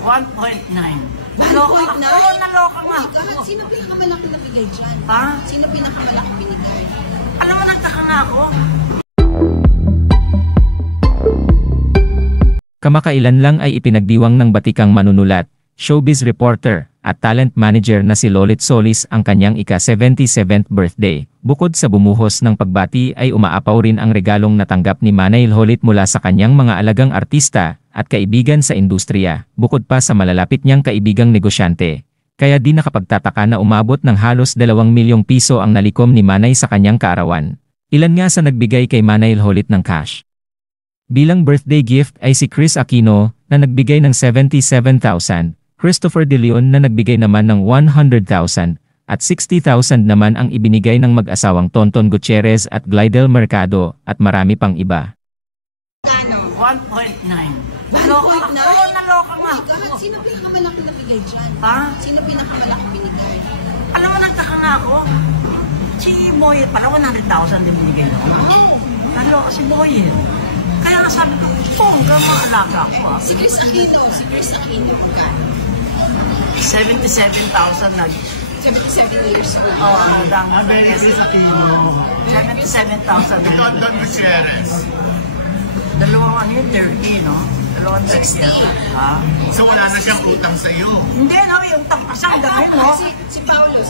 1.9. 1.9? Oo, naloka nga. Sino pinakamalaki na bigay dyan? Ha? Sino pinakamalaki binigay? Alam mo, nagtaka nga ako. Kamakailan lang ay ipinagdiwang ng batikang manunulat, showbiz reporter, at talent manager na si Lolit Solis ang kanyang ika-77th birthday. Bukod sa bumuhos ng pagbati ay umaapaw rin ang regalong natanggap ni Manay Lolit mula sa kanyang mga alagang artista at kaibigan sa industriya, bukod pa sa malalapit niyang kaibigang negosyante. Kaya di nakapagtataka na umabot ng halos 2 milyong piso ang nalikom ni Manay sa kanyang kaarawan. Ilan nga sa nagbigay kay Manay Lolit ng cash? Bilang birthday gift ay si Chris Aquino na nagbigay ng 77,000, Christopher De Leon na nagbigay naman ng 100,000, at 60,000 naman ang ibinigay ng mag-asawang Tonton Gutierrez at Glidel Mercado at marami pang iba. 1.9. 1.9? Oo, naloka nga. Sino pinakamalaki na bigay dyan? Ha? Sino pinakamalaki binigay? Alam mo, nagtaka nga ako. Si Boy, pala 100,000 din binigay no? Naloka si Boy. Kaya nga sabi ko, bongga mga alaga ko ah. Si Chris Aquino, magkano? 77,000 na. 77 years old. Oo, hanggang Chris Aquino. 77,000 na. Tonton Gutierrez. Dalawang ano yun, 30, no? Dalawang 30. Ha? So wala na siyang utang sa iyo. Hindi, no? Yung tampasan hanggang ngayon, no? Si Paolo,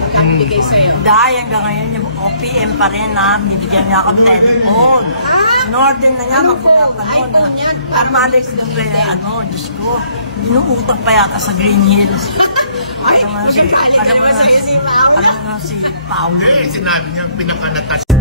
magkano bigay sa'yo? Dahil hanggang ngayon, yung OPM pa rin, ha? Binigyan niya ako ng telephone. Northern na niya, magpunta pa noon. iPhone yan? Ang Alex ng ano, Diyos ko. Inuutang pa yata sa Green Hills. Ay, magkakalit ka naman sa'yo si Paolo. Alam mo si Paolo. Sinabi niya pinakanatas.